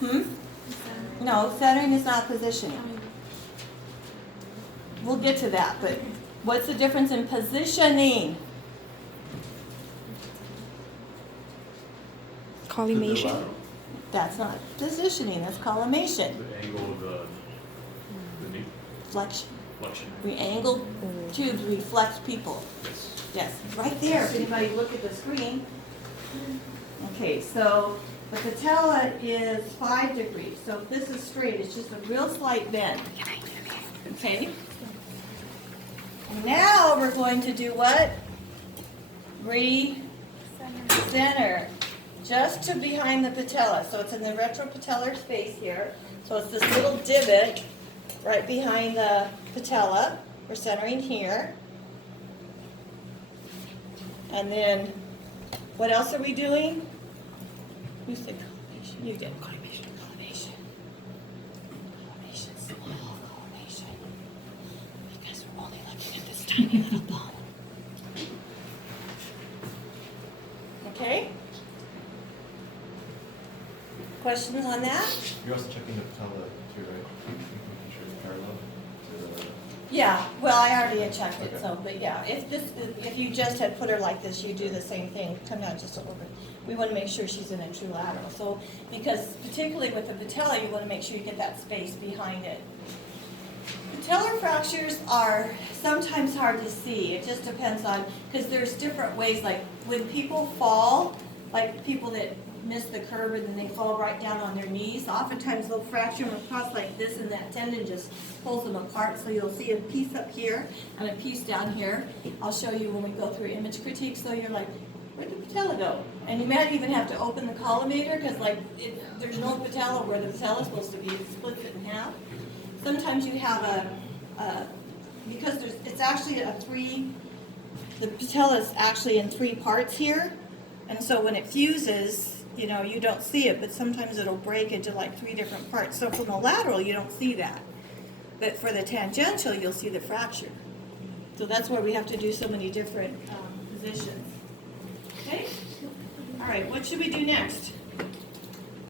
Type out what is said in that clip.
No, centering is not positioning. We'll get to that, but what's the difference in positioning? Collimation. That's not positioning, that's collimation. The angle of the knee Flexion. flexion. We angle tubes, we flex people. Yes. Yes, right there, if anybody look at the screen. Okay, so the patella is 5 degrees, so if this is straight, it's just a real slight bend. Okay? Now we're going to do what? Re-center. Just to behind the patella. So it's in the retropatellar space here. So it's this little divot right behind the patella. We're centering here. And then, what else are we doing? You said collimation. You did. Collimation. Collimation. Collimation. Small collimation. Because we're only looking at this tiny little bone. Okay? Questions on that? You're also checking the patella too, right? Making sure it's parallel to the... Yeah, well, I already had checked it, so, but yeah, if you just had put her like this, you do the same thing, come down just a little bit. We want to make sure she's in a true lateral, so, because particularly with the patella, you want to make sure you get that space behind it. Patellar fractures are sometimes hard to see, it just depends on, because there's different ways, like when people fall, like people that miss the curve and then they fall right down on their knees. Oftentimes they'll fracture them across like this and that tendon just pulls them apart. So you'll see a piece up here and a piece down here. I'll show you when we go through image critique. So you're like, where'd the patella go? And you might even have to open the collimator because like there's no patella where the patella is supposed to be. It splits it in half. Sometimes you have because it's actually the patella is actually in 3 parts here. And so when it fuses, you know, you don't see it, but sometimes it'll break into like 3 different parts. So from the lateral, you don't see that. But for the tangential, you'll see the fracture. So that's why we have to do so many different positions. Okay? All right, what should we do next?